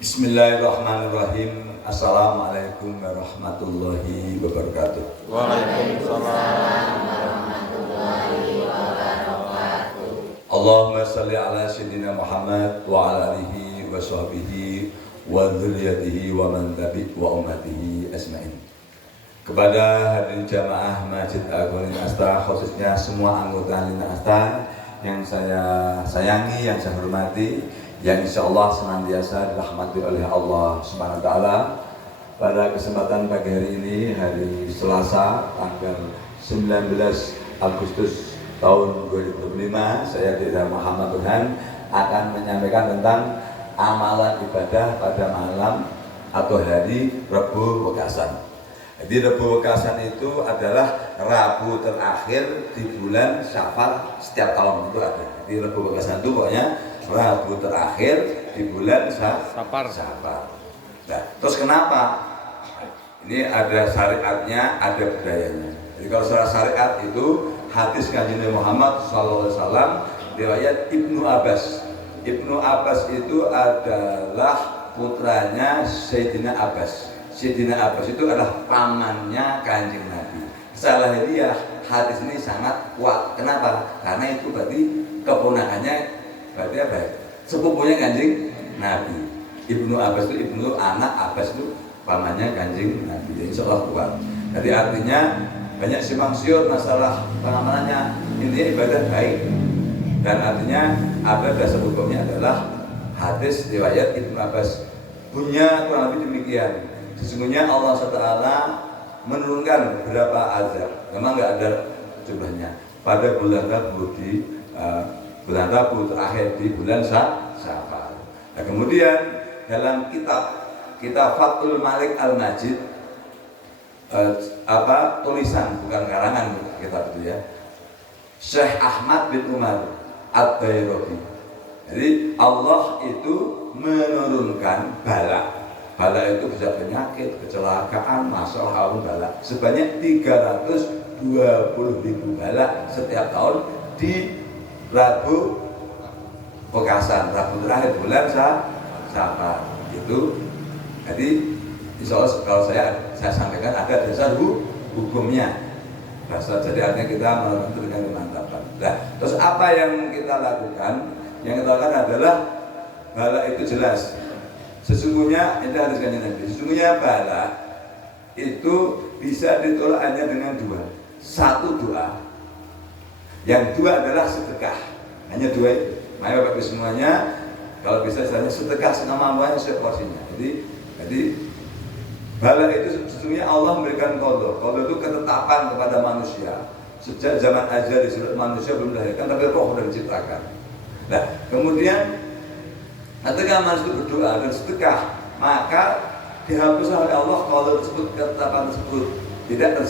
Bismillahirrahmanirrahim. Assalamualaikum warahmatullahi wabarakatuh. Waalaikumsalam warahmatullahi wabarakatuh. Allahumma salli ala sayyidina Muhammad wa ala alihi wa sahbihi wa dzurriyyatihi wa man tabi' wa ummatihi asma'in. Kepada hadirin jamaah Masjid Al-Qur'an Asta, khususnya semua anggota Lina Asta yang saya sayangi, yang saya hormati, yang insya Allah senantiasa dirahmati oleh Allah Subhanahu wa Ta'ala. Pada kesempatan pagi hari ini, hari Selasa, tanggal 19 Agustus tahun 2025, saya Dr. Muhammad Burhan akan menyampaikan tentang amalan ibadah pada malam atau hari Rabu Wekasan. Jadi Rabu Wekasan itu adalah Rabu terakhir di bulan Syawal setiap tahun itu ada. Jadi Rabu Wekasan itu pokoknya Rabu terakhir di bulan Safar. Nah, terus kenapa? Ini ada syariatnya, ada budayanya. Jadi kalau secara syariat itu hadis Kanjeng Muhammad SAW riwayat Ibnu Abbas. Ibnu Abbas itu adalah putranya Sayyidina Abbas. Sayyidina Abbas itu adalah pamannya Kanjeng Nabi. Secara lahiriah hadis ini sangat kuat. Kenapa? Karena itu berarti keponakannya, berarti apa ya? Sepupunya Kanjeng Nabi. Ibnu Abbas itu ibnu anak Abbas itu pamannya Kanjeng Nabi. Jadi insya Allah kuat. Jadi artinya banyak simpang siur masalah pengamanannya. Intinya ibadah baik. Dan artinya ada dasar hukumnya adalah hadis riwayat Ibnu Abbas. Punya kurang lebih demikian. Sesungguhnya Allah SWT menurunkan beberapa azab. Memang nggak ada jumlahnya. Pada bulan Rabu bulan Rabu terakhir di bulan Syawal. Nah, kemudian dalam kitab Fathul Malik Al-Majid, tulisan bukan karangan kitab itu ya, Syekh Ahmad bin Umar Ad-Dairawi. Jadi Allah itu menurunkan bala. Bala itu bisa penyakit, kecelakaan, masalah bala sebanyak 320.000 bala setiap tahun di Rabu Wekasan, Rabu terakhir bulan Syawal itu. Jadi insya Allah kalau saya sampaikan ada dasar hukumnya. Dasar, jadi artinya kita melakukan dengan kemantapan. Nah, terus apa yang kita lakukan? Yang kita lakukan adalah bala itu jelas. Sesungguhnya itu hadis Kanjeng Nabi. Sesungguhnya bala itu bisa ditolak hanya dengan dua. Satu doa. Yang dua adalah sedekah. Hanya dua itu. Mari Bapak Ibu semuanya, kalau bisa istilahnya sedekah semampunya seporsinya. Jadi bala itu sesungguhnya Allah memberikan qadha. Qadha itu ketetapan kepada manusia. Sejak zaman azali manusia belum dilahirkan, tapi roh sudah diciptakan. Nah, kemudian ketika manusia berdoa dan sedekah, maka dihapus oleh Allah qadha tersebut, ketetapan tersebut tidak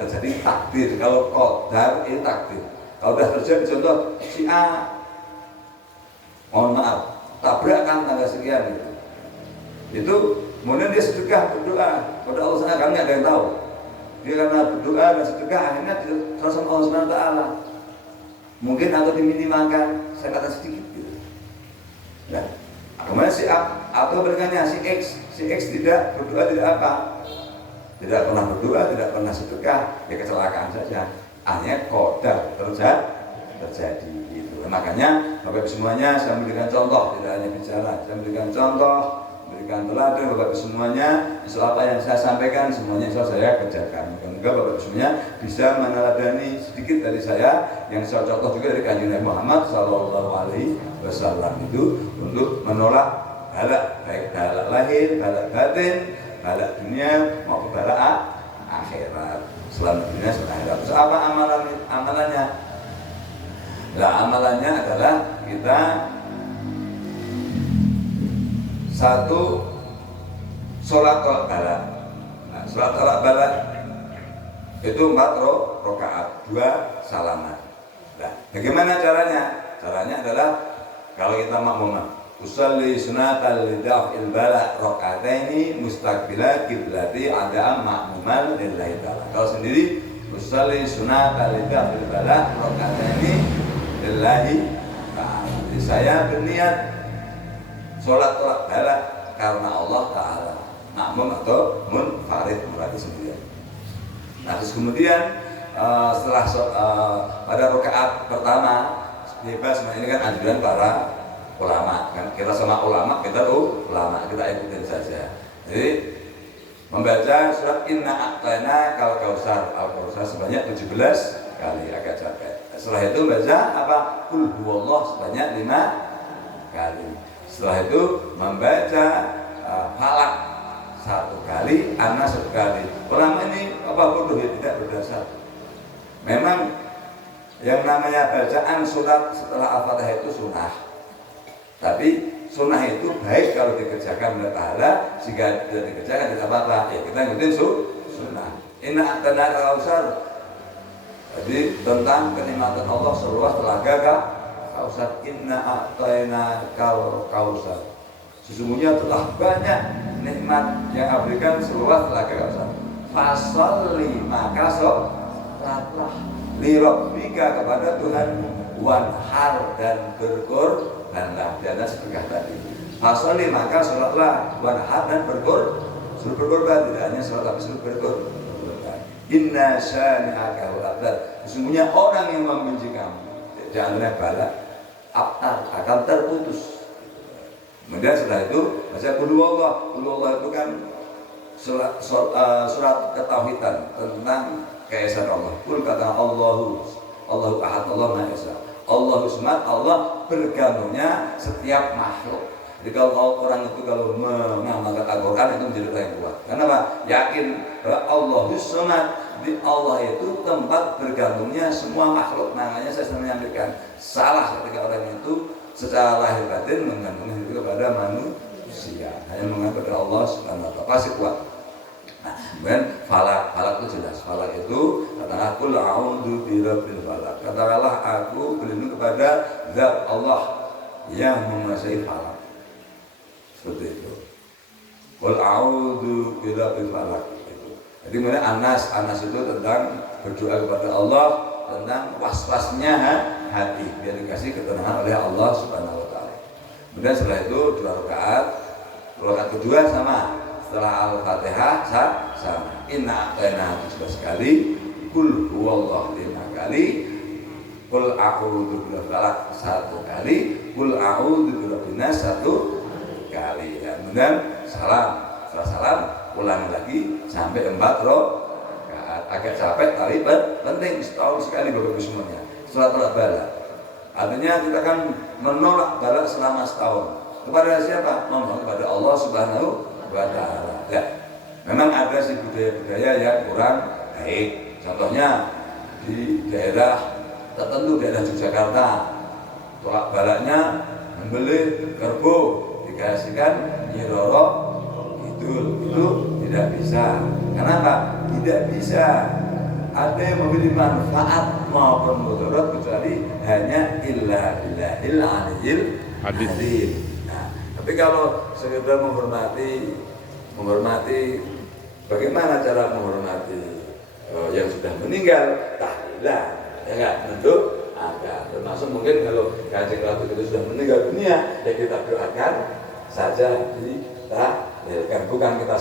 terjadi takdir. Kalau qadar itu takdir. Kalau sudah terjadi, contoh si A, mohon maaf, tabrakan tanggal sekian itu kemudian dia sedekah berdoa kepada Allah sana, kami nggak ada yang tahu. Dia karena berdoa dan sedekah akhirnya terasa Allah Subhanahu wa Ta'ala. Mungkin atau diminimalkan, saya kata sedikit gitu. Nah, kemudian si A atau berikutnya si X tidak berdoa, tidak apa, tidak pernah berdoa, tidak pernah sedekah, ya kecelakaan saja. Akhirnya qadar terjadi gitu. Makanya Bapak Ibu semuanya saya memberikan contoh, tidak hanya bicara, saya memberikan contoh, memberikan teladan Bapak Ibu semuanya. Soal apa yang saya sampaikan semuanya insya Allah saya kerjakan. Moga-moga Bapak Ibu semuanya bisa meneladani sedikit dari saya yang saya contoh juga dari Kanjeng Nabi Muhammad SAW itu untuk menolak bala, baik bala lahir, bala batin, bala dunia maupun bala akhirat. Selamat dunia, selamat akhirat. Terus apa amalannya? Nah, amalannya adalah kita satu sholat tolak bala. Nah, sholat tolak bala itu 4 rakaat, 2 salaman. Nah, bagaimana caranya? Caranya adalah kalau kita makmum, usolli sunatal lidaf'il bala raka'ataini mustaqbila kiblati ada makmuman lillahi ta'ala. Kalau sendiri usolli sunatal lidaf'il bala raka'ataini lillahi ta'ala. Jadi saya berniat sholat tolak bala karena Allah Ta'ala, makmum atau munfarid, berarti sendirian. Nah terus kemudian setelah pada rakaat pertama bebas, ini kan anjuran para ulama kan, kita sama ulama, kita ulama, kita ikutin saja. Jadi membaca surat Inna A'tayna Kal Kautsar, Al-Kautsar sebanyak 17 kali, agak capek. Setelah itu baca apa? Qul huwallah sebanyak 5 kali. Setelah itu membaca Falak 1 kali, Anas 1 kali. Ulama ini apa bodoh ya, tidak berdasar. Memang yang namanya bacaan surat setelah Al-Fatihah itu sunnah. Tapi sunnah itu baik kalau dikerjakan oleh pahala, jika tidak dikerjakan tidak apa-apa. Ya kita ngikutin sunnah. Inna a'tayna Kal Kautsar. Jadi tentang kenikmatan Allah seluas telaga Kautsar. Inna a'tayna Kal Kautsar. Sesungguhnya telah banyak nikmat yang Allah berikan seluas telaga Kautsar. Fasolli, maka sholatlah li rabbika, kepada Tuhanmu, wanhar, dan berkorbanlah. Di atas berkah tadi. Fasolli, maka sholatlah, wanhar, dan suruh berkorban. Tidak hanya sholat tapi suruh berkorban. Inna syani'aka wal abtar. Sesungguhnya orang yang membenci kamu, janganlah balak, abtar, akan terputus. Kemudian setelah itu baca qul huwallah. Qul huwallah itu kan surat ketauhidan tentang keesaan Allah. Qul, kata Allahu ahad, Allah Maha Esa. Allahu samad, Allah bergantungnya setiap makhluk. Jadi kalau orang itu kalau mengamalkan Al-Quran itu menjadi orang yang kuat. Karena apa? Yakin bahwa Allahu samad, di Allah itu tempat bergantungnya semua makhluk. Makanya saya sering menyampaikan, salah ketika orang itu secara lahir batin menggantungkan itu kepada manusia, hanya menganggap kepada Allah Subhanahu wa Ta'ala, pasti kuat. Nah, kemudian falak itu jelas. Falak itu katakanlah qul a'udzu birabbil falak. Katakanlah aku berlindung kepada zat Allah yang menguasai falak. Seperti itu. Qul a'udzu birabbil falak. Jadi kemudian Anas itu tentang berdoa kepada Allah tentang was-wasnya hati, biar dikasih ketenangan oleh Allah Subhanahu wa Ta'ala. Kemudian setelah itu 2 rakaat. Rakaat kedua sama. Setelah Al-Fatihah sama. Inna a'tayna 11 kali, qul huwallahu 5 kali, qul a'udzu birabbil falaq 1 kali, qul a'udzu birabbin nas 1 kali. Ya, kemudian salam. Setelah salam ulangi lagi sampai 4 rakaat. Agak capek tapi penting, setahun sekali Bapak Ibu semuanya. Setelah tolak bala. Artinya kita akan menolak bala selama setahun. Kepada siapa? Memohon kepada Allah Subhanahu wa Ta'ala. Ya. Memang ada sih budaya-budaya yang kurang baik. Contohnya di daerah tertentu, daerah Yogyakarta, tolak balanya membeli kerbau dikasihkan Nyi Roro itu tidak bisa. Kenapa? Tidak bisa. Ada yang memiliki manfaat maupun mudarat kecuali hanya illa billahil aliyyil azim. Nah, tapi kalau sekedar menghormati, bagaimana cara menghormati yang sudah meninggal? Tahlilan, ya enggak? Tentu ada. Termasuk mungkin kalau Kanjeng Ratu itu sudah meninggal dunia, ya kita doakan saja ditahlilkan, bukan kita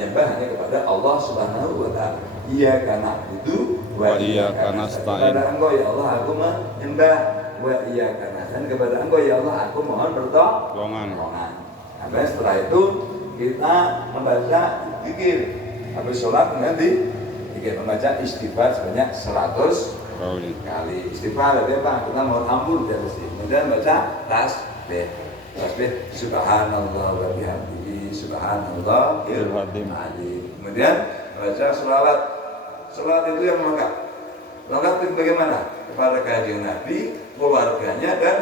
menyembah hanya kepada Allah Subhanahu wa Ta'ala. Iyyaka na'budu wa iyyaka nasta'in. Kepada Engkau ya Allah aku menyembah, wa iyyaka nasta'in, kepada Engkau ya Allah aku mohon pertolongan. Nah, setelah itu kita membaca zikir. Habis sholat kemudian zikir, membaca istighfar sebanyak 100 kali. Istighfar artinya apa? Kita mohon ampun dari sini. Kemudian baca tasbih. Subhanallah wa bihamdihi subhanallahil azim. Kemudian baca selawat. Selawat itu yang lengkap. Lengkap itu bagaimana? Kepada Kanjeng Nabi, keluarganya dan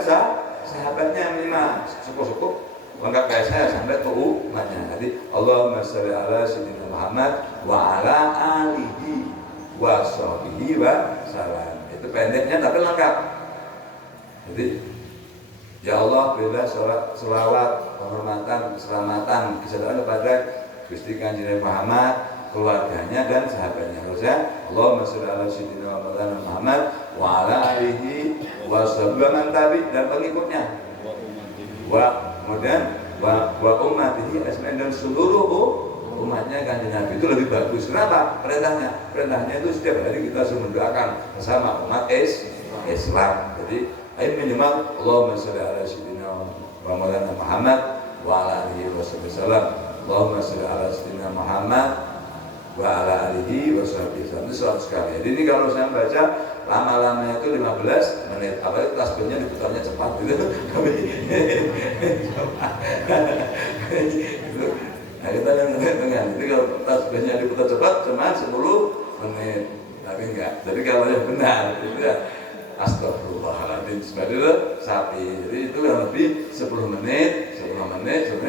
sahabatnya minimal cukup lengkap kayak saya sampai ke umatnya. Jadi Allahumma sholli ala sayyidina Muhammad wa ala alihi wa sahbihi wa salam. Itu pendeknya tapi lengkap. Jadi ya Allah, berilah selawat, penghormatan, keselamatan, kesejahteraan kepada Gusti Kanjeng Muhammad, keluarganya dan sahabatnya. Harusnya Allahumma sholli ala sayyidina Muhammad wa ala alihi wa sahbihi dan pengikutnya. Kemudian wa ummatihi ajmain, dan seluruh umatnya Kanjeng Nabi. Itu lebih bagus. Kenapa? Perintahnya itu setiap hari kita harus mendoakan bersama umat Islam. Jadi ayo minimal Allahumma sholli ala sayyidina wa maulana Muhammad wa ala alihi wasallam. Allahumma sholli ala sayyidina Muhammad wa ala alihi wasallam. Itu 100 kali. Jadi ini kalau saya baca lama-lamanya itu 15 menit. Apalagi tasbihnya diputarnya cepat gitu. Nah kita yang tengah. Jadi kalau tasbihnya diputar cepat cuma 10 menit. Tapi enggak. Jadi kalau yang benar itu ya astagfirullahaladzim, sebenarnya sapi. Jadi itu yang lebih 10 menit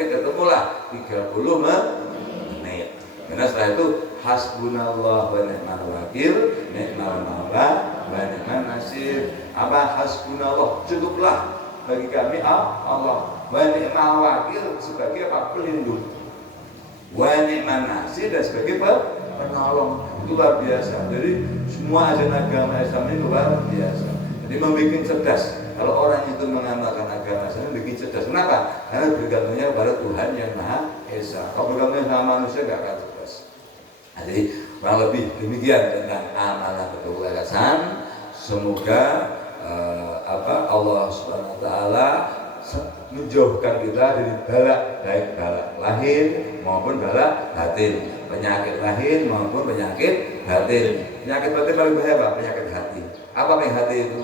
ketemulah 30 menit. Karena setelah itu hasbunallah wa ni'mal wakil, ni'mal maula wa ni'man nasir. Apa hasbunallah? Cukuplah bagi kami Allah. Wa ni'mal wakil sebagai apa? Pelindung. Wa ni'man nasir dan sebagai penolong. Itu luar biasa. Jadi semua ajaran agama Islam ini luar biasa. Jadi membuat cerdas. Kalau orang itu mengamalkan agama Islam, membuat cerdas. Kenapa? Karena bergantungnya kepada Tuhan yang Maha Esa. Kalau bergantungnya sama manusia nggak akan cerdas. Jadi kurang lebih demikian tentang amanah ketukulasan. Semoga Allah Subhanahu Wa Taala menjauhkan kita dari balak, baik balak lahir maupun balak batin, penyakit lahir maupun penyakit batin. Penyakit batin paling bahaya apa? Penyakit hati. Apa penyakit hati itu?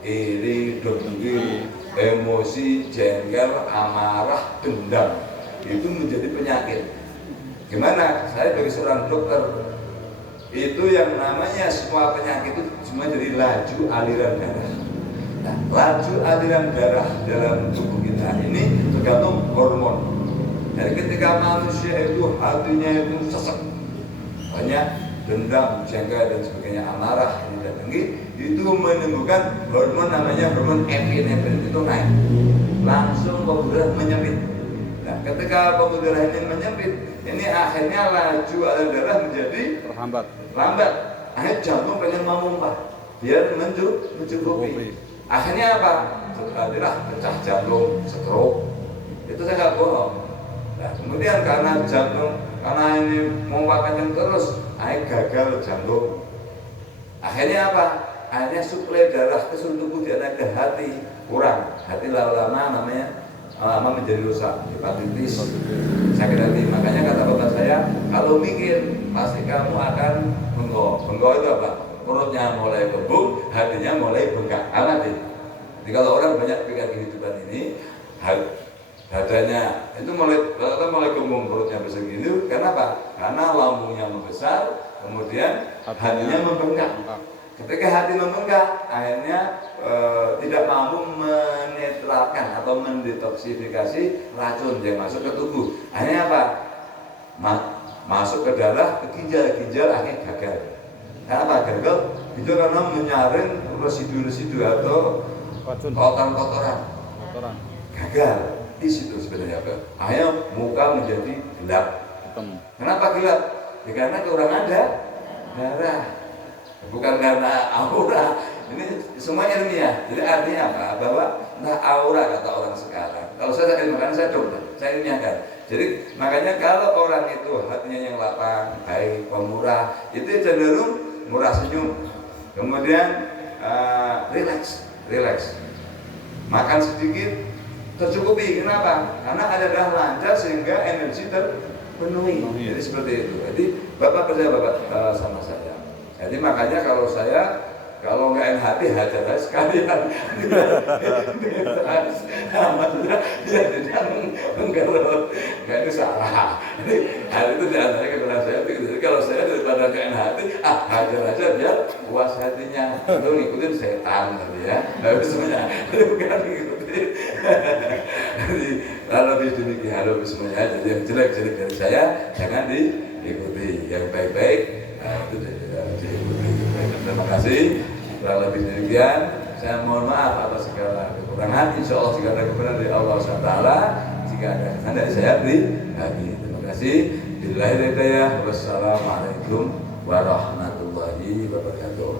Iri, dengki, emosi, jengkel, amarah, dendam. Itu menjadi penyakit. Gimana? Saya sebagai seorang dokter, itu yang namanya semua penyakit itu cuma jadi laju aliran darah. Nah, laju aliran darah dalam tubuh kita ini tergantung hormon. Jadi ketika manusia itu hatinya itu sesek, banyak dendam, jengkel dan sebagainya, amarah dan dengki, itu menimbulkan hormon namanya hormon epinefrin, itu naik, langsung pembuluh darah menyempit. Nah, ketika pembuluh darah ini menyempit, ini akhirnya laju aliran darah menjadi lambat. Akhirnya jantung pengen memumpah biar mencukupi. Akhirnya apa? Terjadilah pecah jantung, stroke. Itu saya nggak bohong. Nah, kemudian karena jantung, karena ini memumpahkan terus, akhirnya gagal jantung. Akhirnya apa? Akhirnya suplai darah ke seluruh tubuh dia ke hati kurang. Hati lama-lama lama menjadi rusak, hepatitis, sakit hati. Makanya kata bapak saya, kalau mikir pasti kamu akan bengkok. Bengkok itu apa? Perutnya mulai kembung, hatinya mulai bengkak. Alati. Jadi kalau orang banyak pikir kehidupan ini, dadanya itu mulai kembung, perutnya besar gitu. Kenapa? Karena lambungnya membesar, kemudian hatinya membengkak. Ketika hati membengkak, akhirnya tidak mampu menetralkan atau mendetoksifikasi racun yang masuk ke tubuh. Akhirnya apa? Masuk ke darah, ke ginjal akhirnya gagal. Kenapa gagal? Itu karena menyaring residu-residu atau kotoran. Gagal. Di situ sebenarnya apa? Akhirnya muka menjadi gelap. Kenapa gelap? Ya karena kekurangan darah. Bukan karena aura. Ini semuanya ilmiah. Jadi artinya apa? Bahwa aura kata orang sekarang. Kalau saya ilmukan, saya dokter, saya ilmiahkan. Jadi makanya kalau orang itu hatinya yang lapang, baik, pemurah, itu cenderung murah senyum. Kemudian relax. Makan sedikit tercukupi. Kenapa? Karena ada darah lancar sehingga energi terpenuhi. Jadi seperti itu. Jadi Bapak percaya sama saya. Jadi makanya kalau nggak enak hati, hajar aja sekalian. Maksudnya dia tidak menggerut. Nggak, itu salah. Jadi hal itu diantara kekurangan saya. Jadi kalau saya daripada nggak enak hati, hajar aja biar puas hatinya. Itu ngikutin setan tadi ya. Tapi semuanya bukan ngikutin. Jadi lebih demikian, lebih semuanya. Jadi yang jelek-jelek dari saya jangan diikuti. Yang baik-baik itu diikuti. Terima kasih. Kurang lebih demikian. Saya mohon maaf atas segala kekurangan. Insya Allah jika ada kekurangan dari Allah SWT, jika ada kesalahan dari saya beri lagi. Terima kasih. Wassalamualaikum warahmatullahi wabarakatuh.